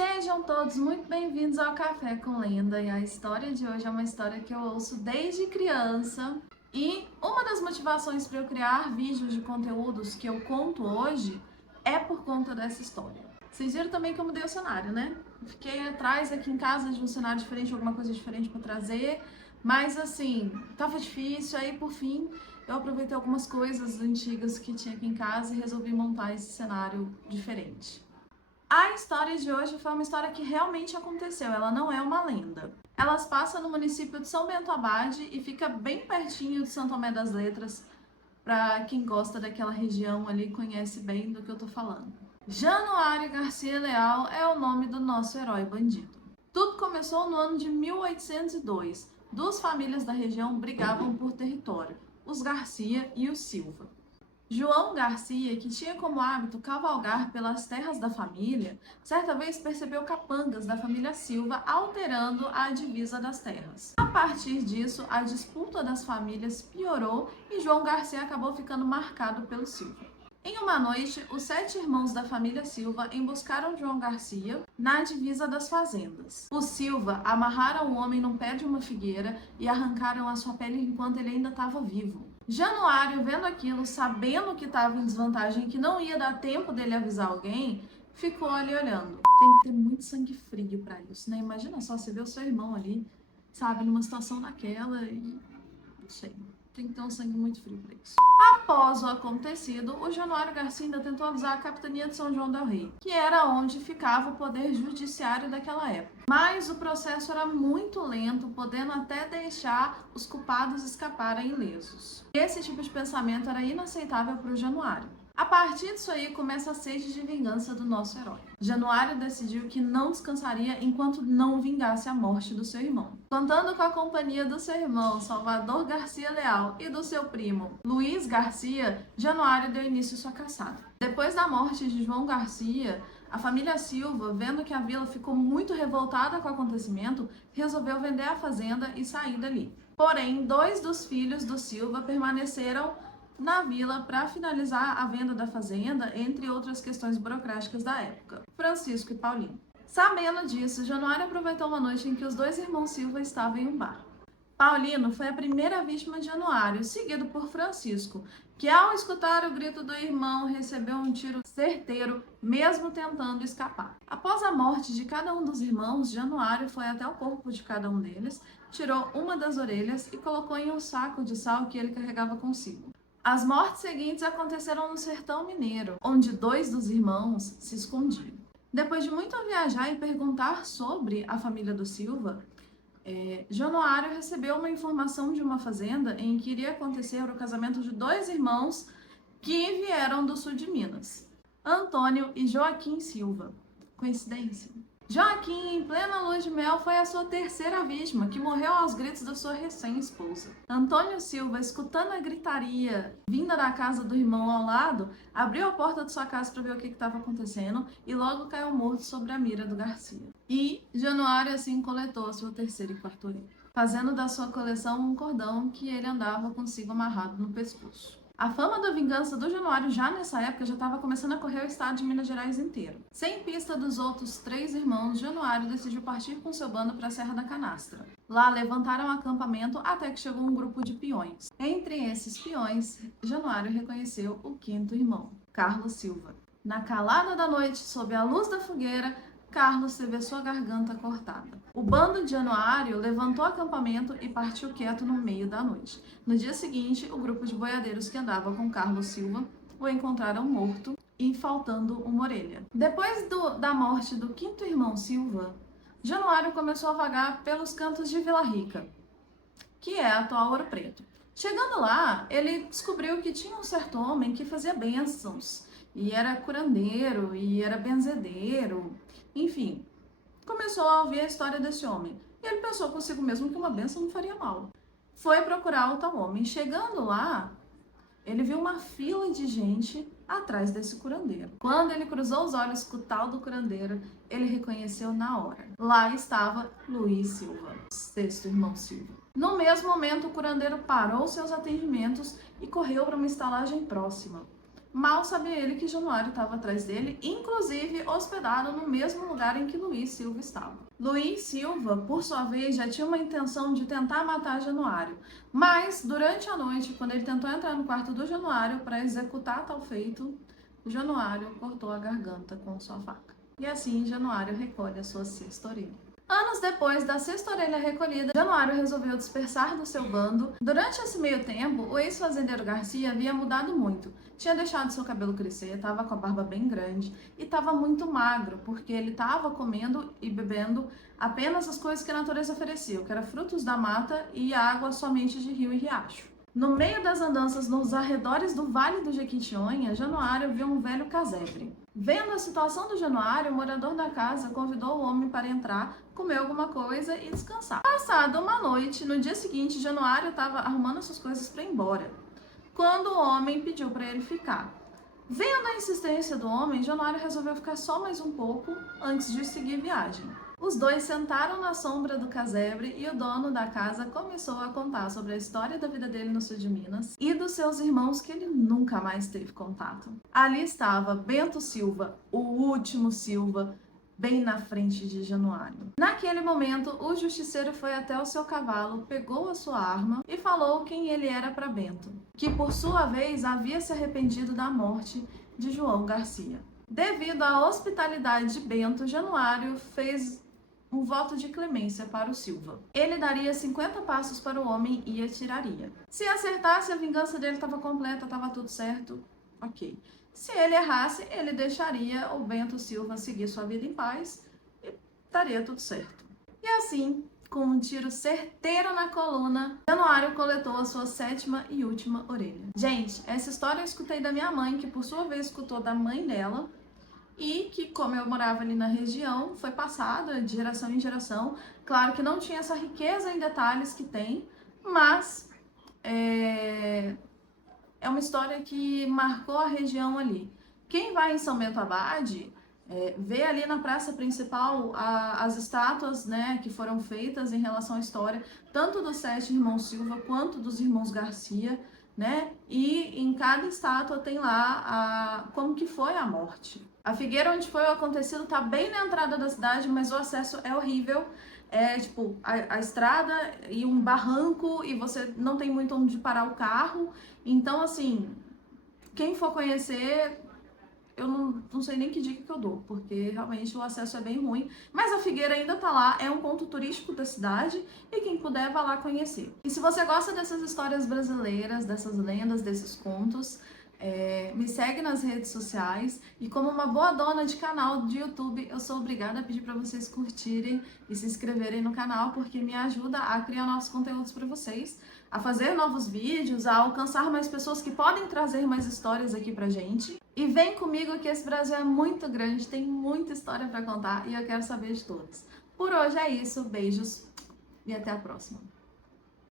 Sejam todos muito bem-vindos ao Café com Lenda, e a história de hoje é uma história que eu ouço desde criança. E uma das motivações para eu criar vídeos de conteúdos que eu conto hoje é por conta dessa história. Vocês viram também que eu mudei o cenário, né? Fiquei atrás aqui em casa de um cenário diferente, alguma coisa diferente para trazer, mas assim, tava difícil, aí por fim eu aproveitei algumas coisas antigas que tinha aqui em casa e resolvi montar esse cenário diferente. A história de hoje foi uma história que realmente aconteceu, ela não é uma lenda. Ela se passa no município de São Bento Abade e fica bem pertinho de Santo Tomé das Letras, para quem gosta daquela região ali conhece bem do que eu tô falando. Januário Garcia Leal é o nome do nosso herói bandido. Tudo começou no ano de 1802. Duas famílias da região brigavam por território, os Garcia e os Silva. João Garcia, que tinha como hábito cavalgar pelas terras da família, certa vez percebeu capangas da família Silva alterando a divisa das terras. A partir disso, a disputa das famílias piorou e João Garcia acabou ficando marcado pelo Silva. Em uma noite, os 7 irmãos da família Silva emboscaram João Garcia na divisa das fazendas. Os Silva amarraram o homem num pé de uma figueira e arrancaram a sua pele enquanto ele ainda estava vivo. Januário, vendo aquilo, sabendo que estava em desvantagem, que não ia dar tempo dele avisar alguém, ficou ali olhando. Tem que ter muito sangue frio para isso, né? Imagina só, você vê o seu irmão ali, sabe, numa situação daquela e... não sei, tem que ter um sangue muito frio para isso. Após o acontecido, o Januário Garcia ainda tentou avisar a capitania de São João del Rei, que era onde ficava o poder judiciário daquela época. Mas o processo era muito lento, podendo até deixar os culpados escaparem ilesos. Esse tipo de pensamento era inaceitável para o Januário. A partir disso aí começa a sede de vingança do nosso herói. Januário decidiu que não descansaria enquanto não vingasse a morte do seu irmão. Contando com a companhia do seu irmão Salvador Garcia Leal e do seu primo Luiz Garcia, Januário deu início à sua caçada. Depois da morte de João Garcia, a família Silva, vendo que a vila ficou muito revoltada com o acontecimento, resolveu vender a fazenda e sair dali. Porém, 2 dos filhos do Silva permaneceram na vila para finalizar a venda da fazenda, entre outras questões burocráticas da época, Francisco e Paulinho. Sabendo disso, Januário aproveitou uma noite em que os 2 irmãos Silva estavam em um bar. Paulino foi a primeira vítima de Januário, seguido por Francisco, que ao escutar o grito do irmão recebeu um tiro certeiro, mesmo tentando escapar. Após a morte de cada um dos irmãos, Januário foi até o corpo de cada um deles, tirou uma das orelhas e colocou em um saco de sal que ele carregava consigo. As mortes seguintes aconteceram no sertão mineiro, onde 2 dos irmãos se escondiam. Depois de muito viajar e perguntar sobre a família do Silva, Januário recebeu uma informação de uma fazenda em que iria acontecer o casamento de 2 irmãos que vieram do sul de Minas, Antônio e Joaquim Silva. Coincidência? Joaquim, em plena lua de mel, foi a sua terceira vítima, que morreu aos gritos da sua recém-esposa. Antônio Silva, escutando a gritaria vinda da casa do irmão ao lado, abriu a porta de sua casa para ver o que estava acontecendo e logo caiu morto sobre a mira do Garcia. E Januário assim coletou a sua terceira e quarta orelha, fazendo da sua coleção um cordão que ele andava consigo amarrado no pescoço. A fama da vingança do Januário já nessa época já estava começando a correr o estado de Minas Gerais inteiro. Sem pista dos outros 3 irmãos, Januário decidiu partir com seu bando para a Serra da Canastra. Lá levantaram um acampamento até que chegou um grupo de peões. Entre esses peões, Januário reconheceu o 5º irmão, Carlos Silva. Na calada da noite, sob a luz da fogueira, Carlos teve sua garganta cortada. O bando de Januário levantou o acampamento e partiu quieto no meio da noite. No dia seguinte, o grupo de boiadeiros que andava com Carlos Silva o encontraram morto e faltando uma orelha. Depois da morte do 5º irmão Silva, Januário começou a vagar pelos cantos de Vila Rica, que é a atual Ouro Preto. Chegando lá, ele descobriu que tinha um certo homem que fazia bênçãos, e era curandeiro, e era benzedeiro, enfim. Começou a ouvir a história desse homem, e ele pensou consigo mesmo que uma bênção não faria mal. Foi procurar o tal homem. Chegando lá, ele viu uma fila de gente atrás desse curandeiro. Quando ele cruzou os olhos com o tal do curandeiro, ele reconheceu na hora. Lá estava Luiz Silva, 6º irmão Silva. No mesmo momento, o curandeiro parou seus atendimentos e correu para uma estalagem próxima. Mal sabia ele que Januário estava atrás dele, inclusive hospedado no mesmo lugar em que Luiz Silva estava. Luiz Silva, por sua vez, já tinha uma intenção de tentar matar Januário, mas durante a noite, quando ele tentou entrar no quarto do Januário para executar tal feito, Januário cortou a garganta com sua faca. E assim, Januário recolhe a sua sexta orelha. Anos depois da sexta orelha recolhida, Januário resolveu dispersar do seu bando. Durante esse meio tempo, o ex-fazendeiro Garcia havia mudado muito. Tinha deixado seu cabelo crescer, estava com a barba bem grande e estava muito magro, porque ele estava comendo e bebendo apenas as coisas que a natureza oferecia, que eram frutos da mata e água somente de rio e riacho. No meio das andanças nos arredores do Vale do Jequitinhonha, Januário viu um velho casebre. Vendo a situação do Januário, o morador da casa convidou o homem para entrar, comer alguma coisa e descansar. Passada uma noite, no dia seguinte, Januário estava arrumando suas coisas para ir embora, quando o homem pediu para ele ficar. Vendo a insistência do homem, Januário resolveu ficar só mais um pouco antes de seguir viagem. Os dois sentaram na sombra do casebre e o dono da casa começou a contar sobre a história da vida dele no sul de Minas e dos seus irmãos que ele nunca mais teve contato. Ali estava Bento Silva, o último Silva, bem na frente de Januário. Naquele momento, o justiceiro foi até o seu cavalo, pegou a sua arma e falou quem ele era para Bento, que por sua vez havia se arrependido da morte de João Garcia. Devido à hospitalidade de Bento, Januário fez um voto de clemência para o Silva. Ele daria 50 passos para o homem e atiraria. Se acertasse, a vingança dele estava completa, estava tudo certo, ok. Se ele errasse, ele deixaria o Bento Silva seguir sua vida em paz e estaria tudo certo. E assim, com um tiro certeiro na coluna, Januário coletou a sua sétima e última orelha. Gente, essa história eu escutei da minha mãe, que por sua vez escutou da mãe dela, e que, como eu morava ali na região, foi passada de geração em geração. Claro que não tinha essa riqueza em detalhes que tem, mas é uma história que marcou a região ali. Quem vai em São Bento Abade, vê ali na praça principal as estátuas, né, que foram feitas em relação à história, tanto dos 7 irmãos Silva quanto dos irmãos Garcia, né? E em cada estátua tem lá como que foi a morte. A figueira onde foi o acontecido tá bem na entrada da cidade, mas o acesso é horrível. É tipo a estrada e um barranco e você não tem muito onde parar o carro. Então, assim, quem for conhecer, eu não sei nem que dica que eu dou, porque realmente o acesso é bem ruim. Mas a figueira ainda tá lá, é um ponto turístico da cidade e quem puder vá lá conhecer. E se você gosta dessas histórias brasileiras, dessas lendas, desses contos, me segue nas redes sociais e como uma boa dona de canal de YouTube, eu sou obrigada a pedir para vocês curtirem e se inscreverem no canal, porque me ajuda a criar novos conteúdos para vocês, a fazer novos vídeos, a alcançar mais pessoas que podem trazer mais histórias aqui pra gente. E vem comigo que esse Brasil é muito grande, tem muita história para contar e eu quero saber de todas. Por hoje é isso, beijos e até a próxima.